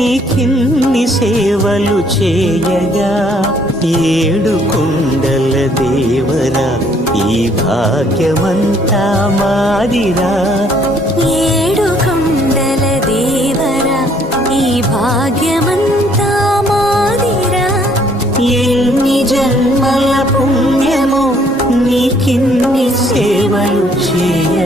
నీకిన్ని సేవలు చేయగా ఏడు కొండల దేవరా ఈ భాగ్యమంతా మాదిరా. ఏడు కొండల దేవరా ఈ భాగ్యమంతా మాదిరా. ఎన్ని జన్మల పుణ్యమో నీకిన్ని సేవలు చేయ